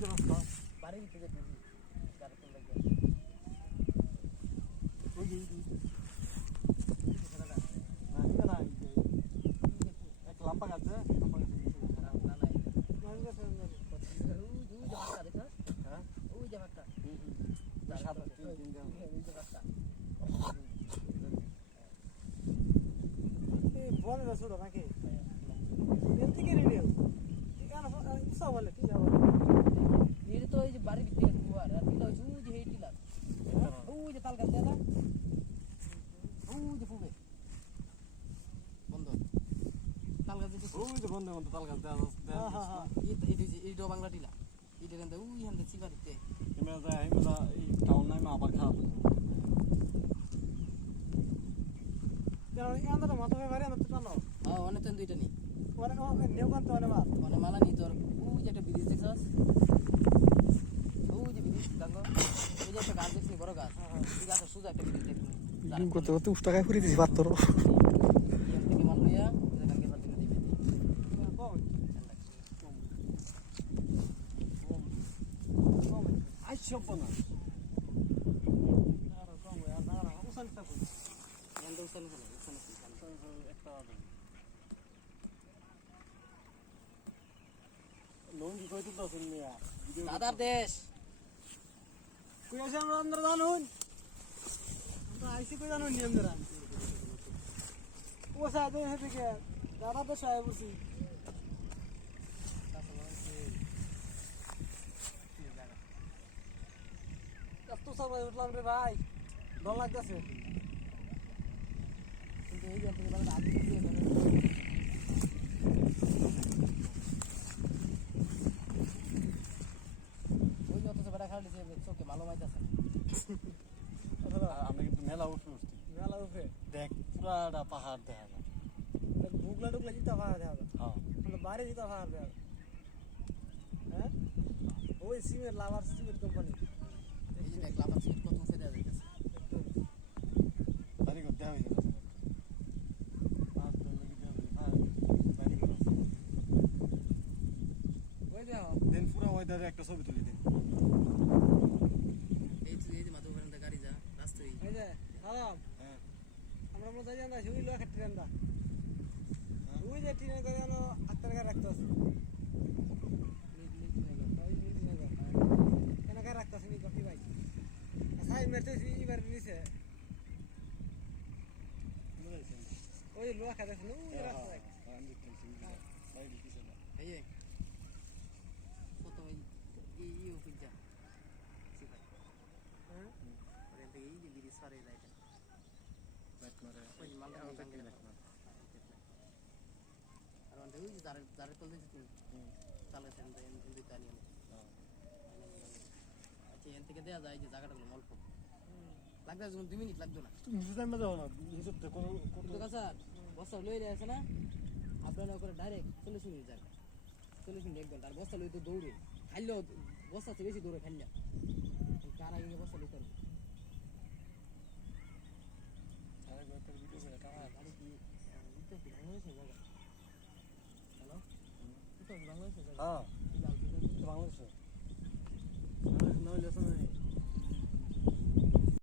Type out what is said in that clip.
যে রাস্তা বাড়ির ভিতরে ঢুকি যারা তোমরা গিয়ে ওই যে খেলাটা না এটা না এক লাম্পা গাছ আছে লাম্পা গাছ না নাই ওই গাছে ওই যে ভাতটা দেখো হ্যাঁ ওই যে ভাতটা সাদা তিন দিন ওই যে ভাতটা এই বলে না ছোট নাকি এর থেকে রেডিও ঠিক আছে উৎসাহ বলে ঠিক আছে এর তো ওই যে বাড়ির ভিতরে দুয়ার আর দিলা ওই যে হেইটিলা ওই যে তাল গাছ দাদা ওই যে ফুবে বন্ধ তাল গাছ দিতে ওই যে বন্ধ বন্ধ তাল গাছ দেওয়া হ্যাঁ হ্যাঁ হ্যাঁ এইটা বাংলা টিলা এইটা কিন্তু ওই হান্ডে সিবারিতে এমএ যায় এমএ এই টাউন নাই মা আবার খাওয়া এই আন্দাটা মাথা বাড়ি আনতে টানো হ্যাঁ অনেক তো দুইটা নি ওরে ও নেও কান্ত মানে মার মানে মালা নি তোর ওই যে একটা ব্রিজ দেখছস ওই যে ব্রিজ দাঙ্গো ওই যে একটা গাছ দেখছিস বড় গাছ এই গাছের সোজা একটা ব্রিজ দেখছিস জুম করতে করতে 50 টাকায় করে দিছি পাত্র এম থেকে মাল লইয়া এটা গাঙ্গে পাতে দিবে আই সব না আর কম আর না না উসান থাকো এন্ড উসান হলো উসান একটা লোন কি কইতে তো শুননিয়া দাদার দেশ কই আছে আমরা আন্দার জানুন আমরা আইসি কই জানুন নিয়ম ধরা ও সাথে থেকে দাদা তো সাহেব বসি কত সময় উঠলাম রে ভাই ডর লাগতেছে কিন্তু এই যে থেকে বলে আগে দিয়ে ওই যত বড় খালি দিছে চোখে ভালো মাইতাছে আমরা কিন্তু মেলা উঠে উঠছি মেলা উঠে দেখ পুরাটা পাহাড় দেখা যায় বুগলা টুকলা জিতা পাহাড় দেখা যায় হ্যাঁ মানে বাইরে জিতা পাহাড় দেখা যায় হ্যাঁ ওই সিমের লাভার সিমের কোম্পানি এই যে দেখ লাভার সিমের কত উঠে দেওয়া যাইতেছে বাড়ি করতে হবে পাহাড় তো লাগি দেওয়া বাড়ি করো ওই দেখো দেন পুরা ওয়েদারে একটা ছবি তুলি দিন এই যে মাধব ওখানে গাড়ি যা রাস্তায় এই যে সালাম হ্যাঁ আমরা মনে যাই না শুই লোক ট্রেন দা ওই যে ট্রেন করে আনো আত্মার গাড়ি রাখতে আছে কেন গাড়ি রাখতে আছে নি কপি ভাই সাইড মেরতে এবার নিচে ওই লোক খাতে আছে ওই রাস্তা আমি দেখছি বাইরে কিছু না এই যে কত এই পিজ্জা সিপাই হ্যাঁ ওরে এই যে বিড়ি সারে লাইটা লাইট মারে ওই মাল লাইট মারে আর ওই যে যারে কল দিছিস তুই তাহলে সেন দুই তানি আচ্ছা এখান থেকে দেয়া যায় যে জায়গাটা হলো অল্প লাগবে 2 মিনিট লাগবে না তুমি বুঝাই মজা হলো হিসাব তো কোন তো কাছে বস্তা লই রে আছে না আপনারা করে ডাইরেক্ট 40 মিনিট যাবে 40 মিনিট 1 ঘন্টা আর বস্তা লই তো দৌড়ে খাইলো বস্তা থেকে বেশি দৌড়ে খাইলা কার আগে বস্তা লই করবে আরে গোটার ভিডিও করে টাকা গাড়ি কি ইতো কি বাংলাদেশে জায়গা হ্যালো ইতো বাংলাদেশে জায়গা হ্যাঁ কি জানতে বাংলাদেশে নইলে তো